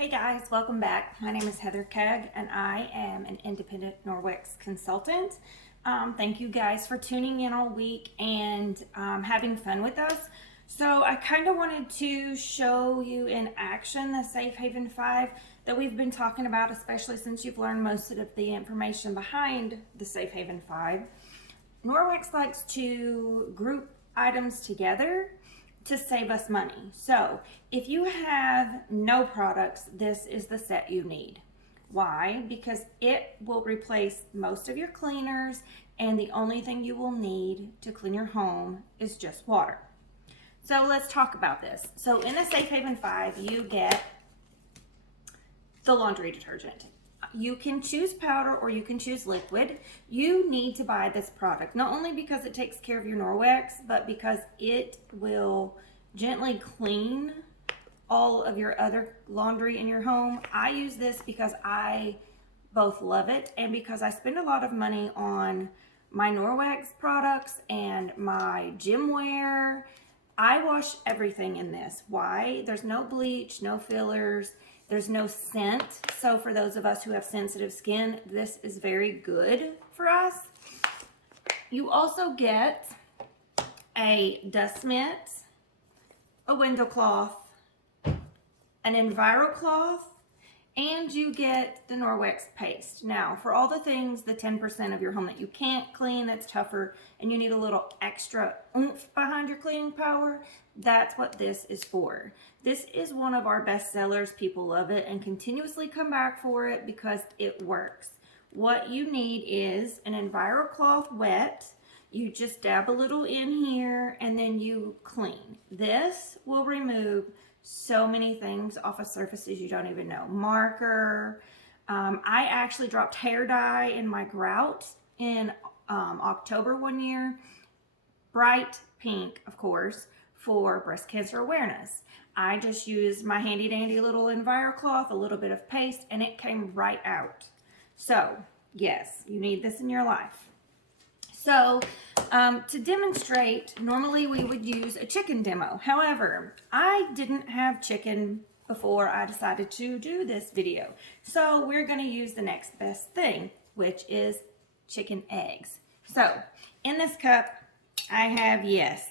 Hey guys, welcome back. My name is Heather Keg and I am an independent Norwex consultant. Thank you guys for tuning in all week and having fun with us. So I kind of wanted to show you in action the Safe Haven 5 that we've been talking about, especially since you've learned most of the information behind the Safe Haven 5. Norwex likes to group items together to save us money. So if you have no products, this is the set you need. Why? Because it will replace most of your cleaners, and the only thing you will need to clean your home is just water. So let's talk about this. So in the Safe Haven 5, you get the laundry detergent. You can choose powder or you can choose liquid. You need to buy this product, not only because it takes care of your Norwex, but because it will gently clean all of your other laundry in your home. I use this because I both love it and because I spend a lot of money on my Norwex products and my gym wear. I wash everything in this. Why? There's no bleach, no fillers. There's no scent, so for those of us who have sensitive skin, this is very good for us. You also get a dust mitt, a window cloth, an EnviroCloth, and you get the Norwex paste. Now, for all the things, the 10% of your home that you can't clean, that's tougher, and you need a little extra oomph behind your cleaning power, that's what this is for. This is one of our best sellers. People love it and continuously come back for it because it works. What you need is an EnviroCloth wet. You just dab a little in here and then you clean. This will remove so many things off of surfaces you don't even know. Marker. I actually dropped hair dye in my grout in October one year. Bright pink, of course, for breast cancer awareness. I just used my handy dandy little EnviroCloth, a little bit of paste, and it came right out. So yes, you need this in your life. So to demonstrate, normally we would use a chicken demo. However, I didn't have chicken before I decided to do this video. So we're gonna use the next best thing, which is chicken eggs. So in this cup, I have, yes,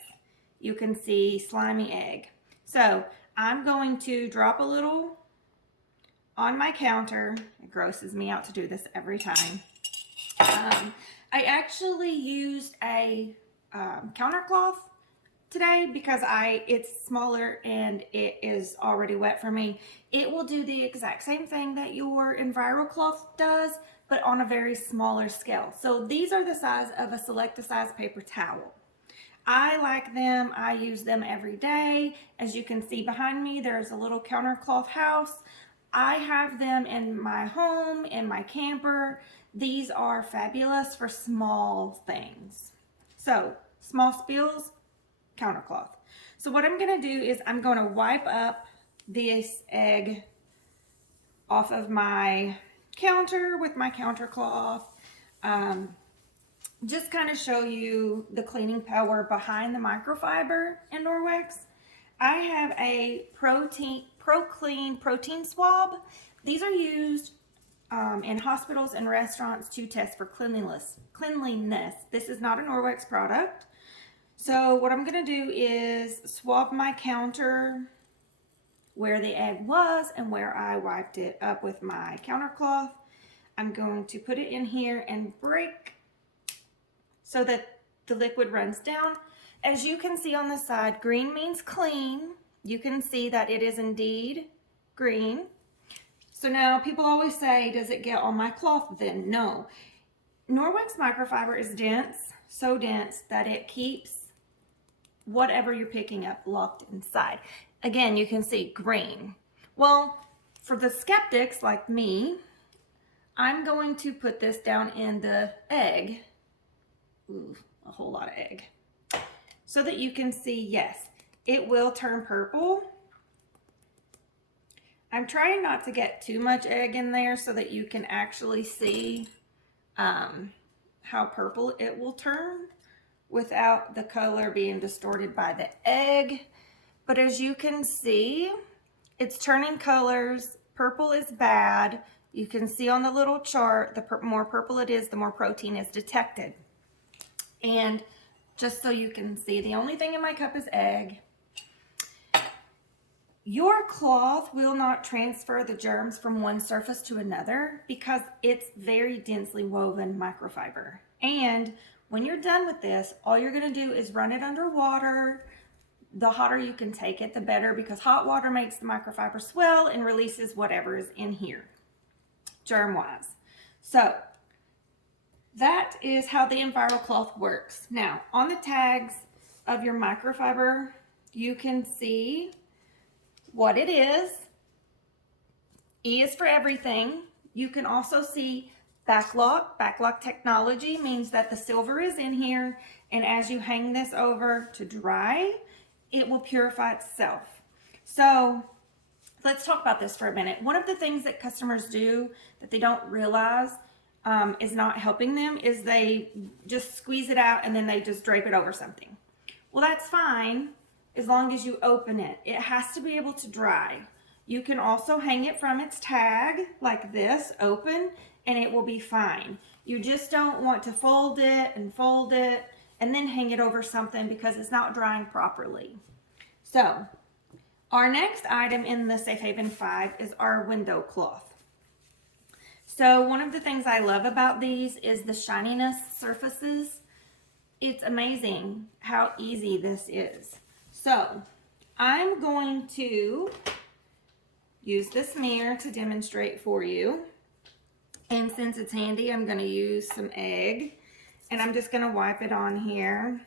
you can see slimy egg. So I'm going to drop a little on my counter. It grosses me out to do this every time. I actually used a counter cloth today because it's smaller and it is already wet for me. It will do the exact same thing that your EnviroCloth does, but on a very smaller scale. So these are the size of a select size paper towel. I like them. I use them every day. As you can see behind me, there's a little countercloth house. I have them in my home, in my camper. These are fabulous for small things. So small spills, countercloth. So what I'm going to do is I'm going to wipe up this egg off of my counter with my counter cloth. Just kind of show you the cleaning power behind the microfiber in Norwex. I have a ProClean protein swab. These are used in hospitals and restaurants to test for cleanliness. This is not a Norwex product. So what I'm going to do is swab my counter where the egg was and where I wiped it up with my counter cloth. I'm going to put it in here and break so that the liquid runs down. As you can see on the side, green means clean. You can see that it is indeed green. So now people always say, does it get on my cloth then? No. Norwex microfiber is dense, so dense that it keeps whatever you're picking up locked inside. Again, you can see green. Well, for the skeptics like me, I'm going to put this down in the egg. Ooh, a whole lot of egg. So that you can see, yes, it will turn purple. I'm trying not to get too much egg in there so that you can actually see how purple it will turn without the color being distorted by the egg. But as you can see, it's turning colors purple is bad. You can see on the little chart, the more purple it is, the more protein is detected. And just so you can see, the only thing in my cup is egg. Your cloth will not transfer the germs from one surface to another because it's very densely woven microfiber. And when you're done with this, all you're going to do is run it under water. The hotter you can take it, the better, because hot water makes the microfiber swell and releases whatever is in here, germ-wise. So that is how the EnviroCloth works. Now, on the tags of your microfiber, you can see what it is. E is for everything. You can also see backlock. Backlock technology means that the silver is in here, and as you hang this over to dry, it will purify itself. So let's talk about this for a minute. One of the things that customers do that they don't realize is not helping them is they just squeeze it out and then they just drape it over something. Well, that's fine as long as you open it. It has to be able to dry. You can also hang it from its tag like this, open, and it will be fine. You just don't want to fold it and then hang it over something because it's not drying properly. So our next item in the Safe Haven 5 is our window cloth. So one of the things I love about these is the shininess surfaces. It's amazing how easy this is. So I'm going to use this mirror to demonstrate for you. And since it's handy, I'm going to use some egg. And I'm just going to wipe it on here.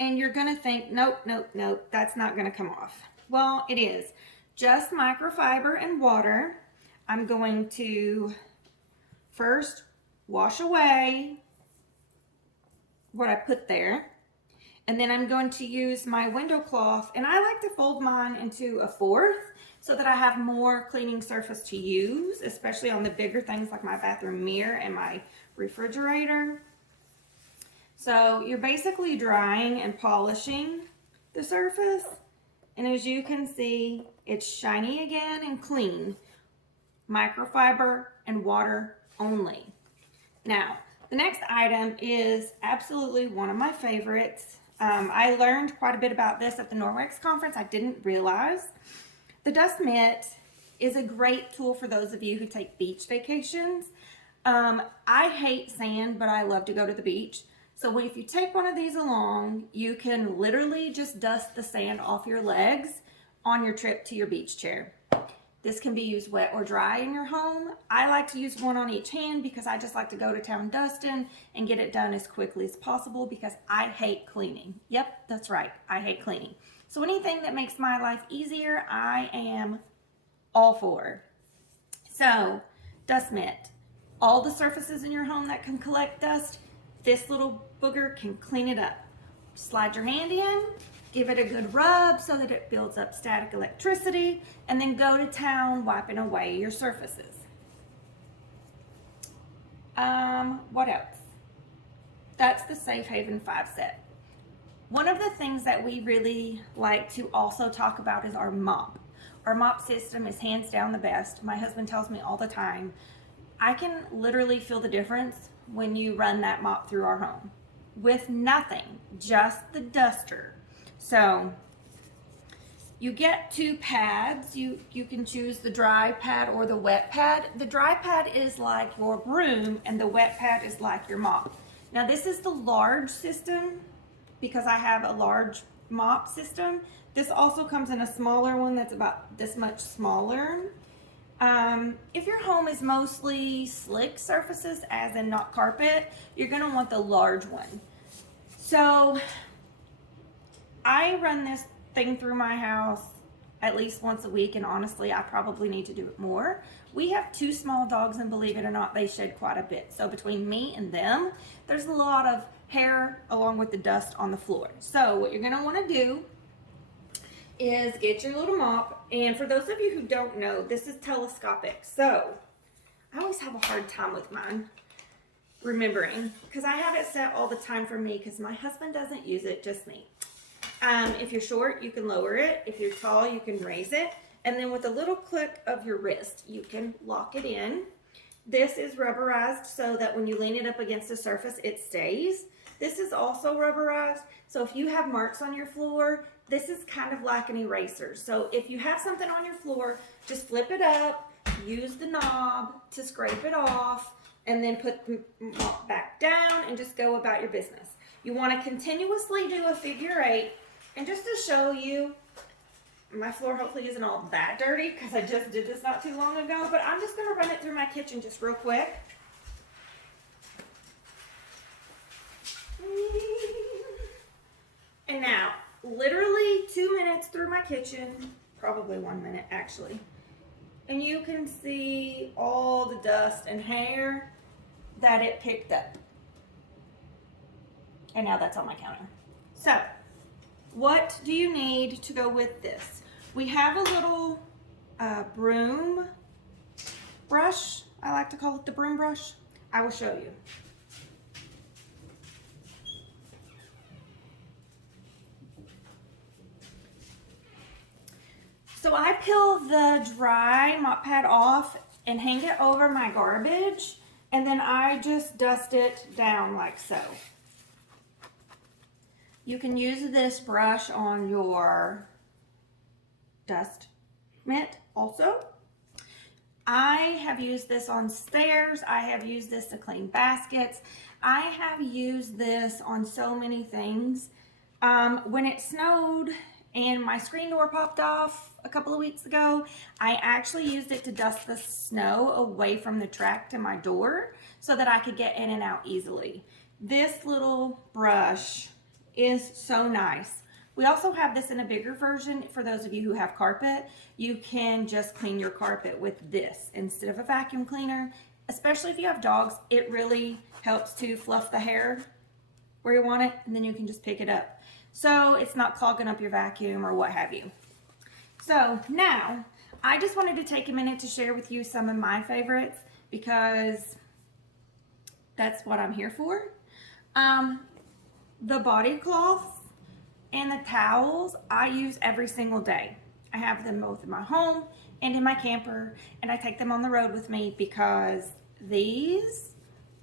And you're going to think, nope, nope, nope, that's not going to come off. Well, it is. Just microfiber and water. I'm going to first wash away what I put there. And then I'm going to use my window cloth. And I like to fold mine into a fourth so that I have more cleaning surface to use, especially on the bigger things like my bathroom mirror and my refrigerator. So you're basically drying and polishing the surface. And as you can see, it's shiny again and clean. Microfiber and water only. Now, the next item is absolutely one of my favorites. I learned quite a bit about this at the Norwex conference. I didn't realize. The dust mitt is a great tool for those of you who take beach vacations. I hate sand, but I love to go to the beach. So if you take one of these along, you can literally just dust the sand off your legs on your trip to your beach chair. This can be used wet or dry in your home. I like to use one on each hand because I just like to go to town dusting and get it done as quickly as possible because I hate cleaning. Yep, that's right. I hate cleaning. So anything that makes my life easier, I am all for. So, dust mitt. All the surfaces in your home that can collect dust, this little booger can clean it up. Slide your hand in, give it a good rub so that it builds up static electricity, and then go to town wiping away your surfaces. What else? That's the Safe Haven 5 set. One of the things that we really like to also talk about is our mop. Our mop system is hands down the best. My husband tells me all the time, I can literally feel the difference when you run that mop through our home. With nothing, just the duster. So you get two pads. You can choose the dry pad or the wet pad. The dry pad is like your broom and the wet pad is like your mop. Now this is the large system because I have a large mop system. This also comes in a smaller one that's about this much smaller. If your home is mostly slick surfaces, as in not carpet, you're gonna want the large one. So I run this thing through my house at least once a week, and honestly, I probably need to do it more. We have two small dogs, and believe it or not, they shed quite a bit. So between me and them, there's a lot of hair along with the dust on the floor. So what you're gonna wanna do is get your little mop, and for those of you who don't know, this is telescopic. So I always have a hard time with mine remembering because I have it set all the time for me because my husband doesn't use it, just me. If you're short, you can lower it. If you're tall, you can raise it. And then with a little click of your wrist, you can lock it in. This is rubberized so that when you lean it up against the surface, it stays. This is also rubberized, so if you have marks on your floor, this is kind of like an eraser. So if you have something on your floor, just flip it up, use the knob to scrape it off, and then put the mop back down and just go about your business. You want to continuously do a figure 8, and just to show you, my floor hopefully isn't all that dirty because I just did this not too long ago, but I'm just going to run it through my kitchen just real quick. And now, literally 2 minutes through my kitchen, probably 1 minute actually, and you can see all the dust and hair that it picked up. And now that's on my counter. So, what do you need to go with this? We have a little broom brush. I like to call it the broom brush. I will show you. So I peel the dry mop pad off and hang it over my garbage, and then I just dust it down like so. You can use this brush on your dust mitt also. I have used this on stairs. I have used this to clean baskets. I have used this on so many things. When it snowed and my screen door popped off a couple of weeks ago, I actually used it to dust the snow away from the track to my door so that I could get in and out easily. This little brush is so nice. We also have this in a bigger version for those of you who have carpet. You can just clean your carpet with this instead of a vacuum cleaner. Especially if you have dogs, it really helps to fluff the hair where you want it, and then you can just pick it up. So it's not clogging up your vacuum or what have you. So now, I just wanted to take a minute to share with you some of my favorites because that's what I'm here for. The body cloths and the towels I use every single day. I have them both in my home and in my camper, and I take them on the road with me because these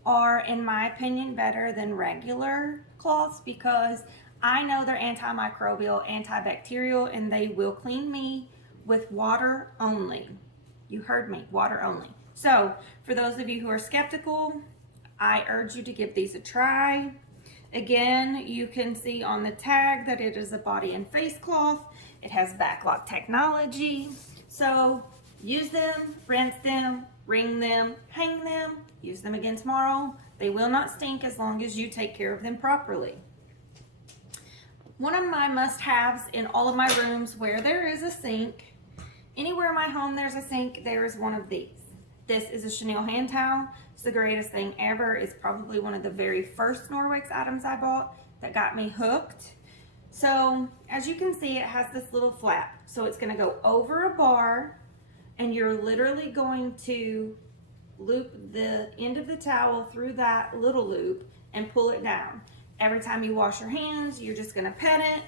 are, in my opinion, better than regular cloths because I know they're antimicrobial, antibacterial, and they will clean me with water only. You heard me, water only. So for those of you who are skeptical, I urge you to give these a try. Again, you can see on the tag that it is a body and face cloth. It has backlock technology. So use them, rinse them, wring them, hang them, use them again tomorrow. They will not stink as long as you take care of them properly. One of my must-haves in all of my rooms where there is a sink, anywhere in my home there's a sink, there is one of these. This is a Chanel hand towel. It's the greatest thing ever. It's probably one of the very first Norwex items I bought that got me hooked. So as you can see, it has this little flap. So it's going to go over a bar, and you're literally going to loop the end of the towel through that little loop and pull it down. Every time you wash your hands, you're just going to pet it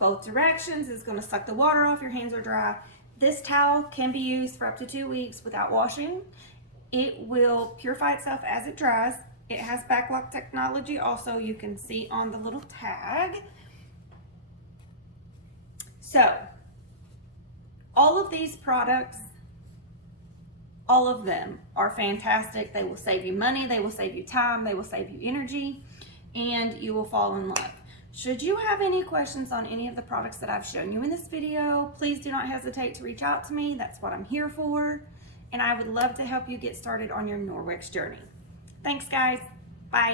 both directions. It's going to suck the water off. Your hands are dry. This towel can be used for up to 2 weeks without washing. It will purify itself as it dries. It has backlock technology also, you can see on the little tag. So, all of these products, all of them are fantastic. They will save you money, they will save you time, they will save you energy, and you will fall in love. Should you have any questions on any of the products that I've shown you in this video, please do not hesitate to reach out to me. That's what I'm here for. And I would love to help you get started on your Norwex journey. Thanks, guys.